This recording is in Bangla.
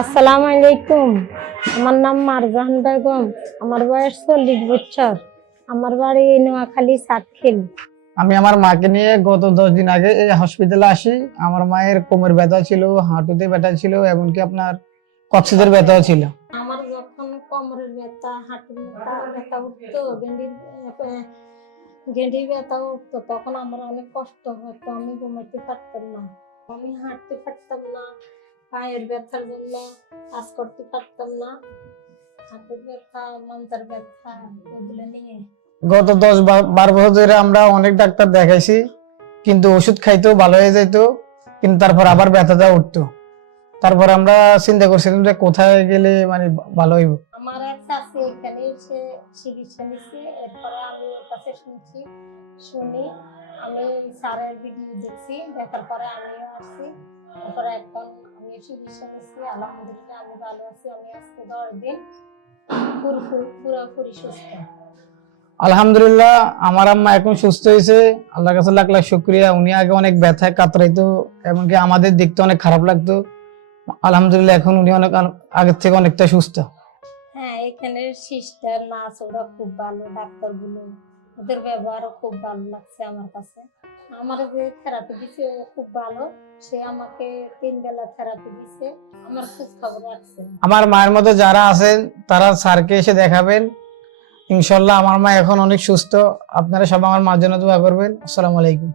আসসালামু আলাইকুম। আমার নাম মারজাহান বেগম। আমার বয়স চল্লিশ বছর। আমার বাড়ি নোয়াখালী সাতখিল। আমি আমার মাকে নিয়ে গত দশ দিন আগে এই হসপিটালে আসি। আমার মায়ের কোমর ব্যথা ছিল হাঁটুতে ব্যথা ছিল এমনকি আপনার কক্সিদের ব্যথাও ছিল। আমার যখন কোমরের ব্যথা হাঁটুর ব্যথা ব্যথা উঠতো গেন্ডির আহ, গেন্ডির ব্যথা উঠতো তখন আমার অনেক কষ্ট হতো। আমি ঘুমাইতে পারতাম না। আমি হাঁটতে পারতাম না। পায়ের ব্যথার জন্য কাজ করতে পারতাম না। হাঁটুর ব্যথা মাঞ্জার ব্যথা এগুলো নিয়ে। গত দশ বারো বছর ধরে আমরা অনেক ডাক্তার দেখাইছি কিন্তু ওষুধ খাইতেও ভালো হয়ে যেত কিন্তু তারপর আবার ব্যথাটা উঠতো। তারপর আমরা চিন্তা করছিলাম যে কোথায় গেলে মানে ভালো হইব। আমার এক চাষি এখানে এসে চিকিৎসা নিচ্ছে এরপরে আমি কাছে শুনছি শুনি আমি স্যারের ভিডিও দেখছি দেখার পরে আমিও আসছি। তারপরে এখন আমি চিকিৎসা নিচ্ছি। আলহামদুলিল্লাহ আমি ভালো আছি। আমি আজকে দশ দিন পুরোপুরি সুস্থ। আলহামদুলিল্লাহ আমার আম্মা এখন সুস্থ হয়েছে। আল্লাহর কাছে লাখ লাখ শুক্রিয়া। উনি আগে অনেক ব্যথায় কাতরাইতো এমনকি আমাদের দেখতে অনেক খারাপ লাগতো। আলহামদুলিল্লাহ এখন উনি অনেক আগের থেকে অনেকটা সুস্থ। হ্যাঁ এখানের সিস্টার নার্স ওরা খুব ভালো ডাক্তারগুলো ওদের ব্যবহারও খুব ভালো লাগছে আমার কাছে। আমার যে থেরাপি দিছে ও খুব ভালো। সে আমাকে তিন বেলা থেরাপি দিছে। আমার খোঁজ খবর রাখছে। আমার মায়ের মতো যারা আছেন, তারা স্যারকে এসে দেখাবেন। ইনশাল্লাহ আমার মা এখন অনেক সুস্থ। আপনারা সব আমার মার জন্য দোয়া করবেন। আসসালামু আলাইকুম।